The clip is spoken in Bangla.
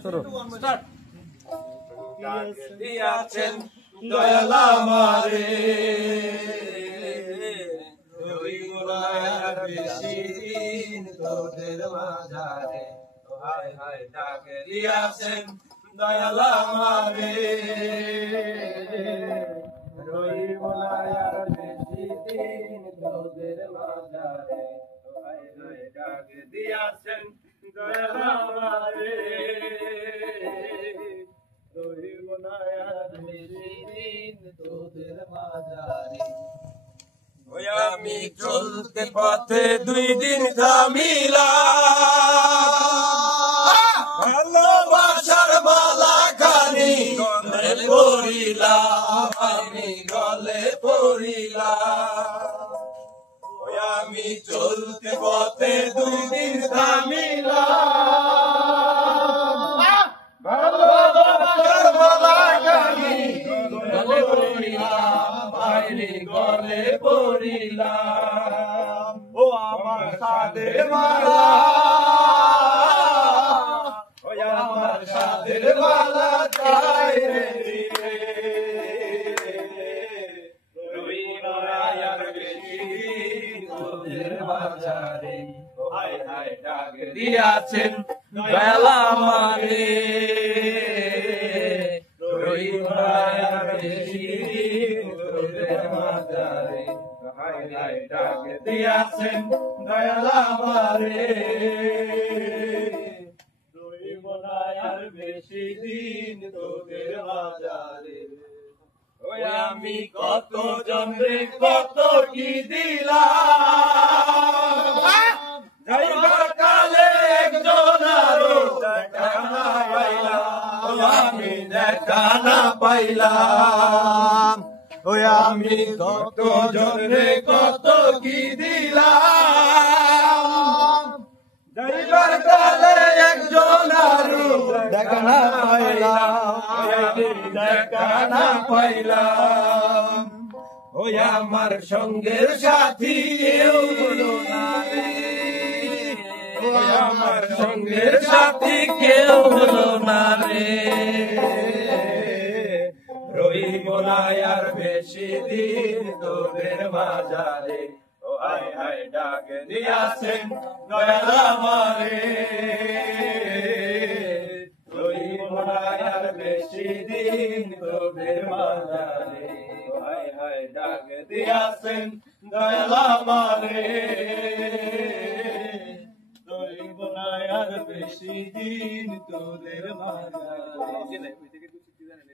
স্টার্ট। দিয়াছেন দয়াল আমারে, ওই গোলায়ার বেশি দিন তোদের মাঝারে। হায় হায় ডাকে দিয়াছেন দয়াল আমারে, ওই গোলায়ার বেশি দিন তোদের মাঝারে। হায় হায় ডাকে দিয়াছেন দয়াল আমারে, ওই গোলায়ার বেশি দিন তোদের মাঝারে। ওই আমি চলতে পথে 2 দিন থামিলাম, ভালোবাসার মালা খানি গলে পড়িলাম, আমি গলে পড়িলাম। ওই আমি চলতে পথে 2 দিন থামিলাম, ভালোবাসার মালা খানি গলে পড়িলাম, বাইরে গলে পড়িলাম। ও আমার সাদের মালা, ও আমার সাদের মালা চাই রে, ওই গোলায়ার বেশি তোদের মাঝারে। হায় হায় ডাক দিয়াছেন দয়াল আমারে, ওই গোলায়ার বেশি তোদের মাঝারে। হায় হায় ডাক দিয়াছেন দয়াল আমারে, ওই গোলায়ার বেশি দিন তোদের মাঝারে। ওই আমি কত জনরে কত কি দিলাম, যাইবার কালে একজন আরো দেখা না পাইলাম, আমি দেখা না পাইলাম। ওই আমি কত জনরে কত কি দিলাম, যাইবার কালে একজন আরো দেখা না পাইলাম, দেখা না পাইলাম। ওই আমার সঙ্গের সাথী কেউ হলো না রে, ওই আমার সঙ্গের সাথী কেউ হলো না রে, ওই গোলায়ার বেশি দিন তোদের মাঝারে। ও হায় হায় ডাক দিয়াছেন দয়াল আমারে, ওই গোলায়ার বেশি দিন তোদের মাঝারে। ও হায় হায় ডাক দিয়াছেন দয়াল আমারে, ওই গোলায়ার বেশি দিন তোদের মাঝারে।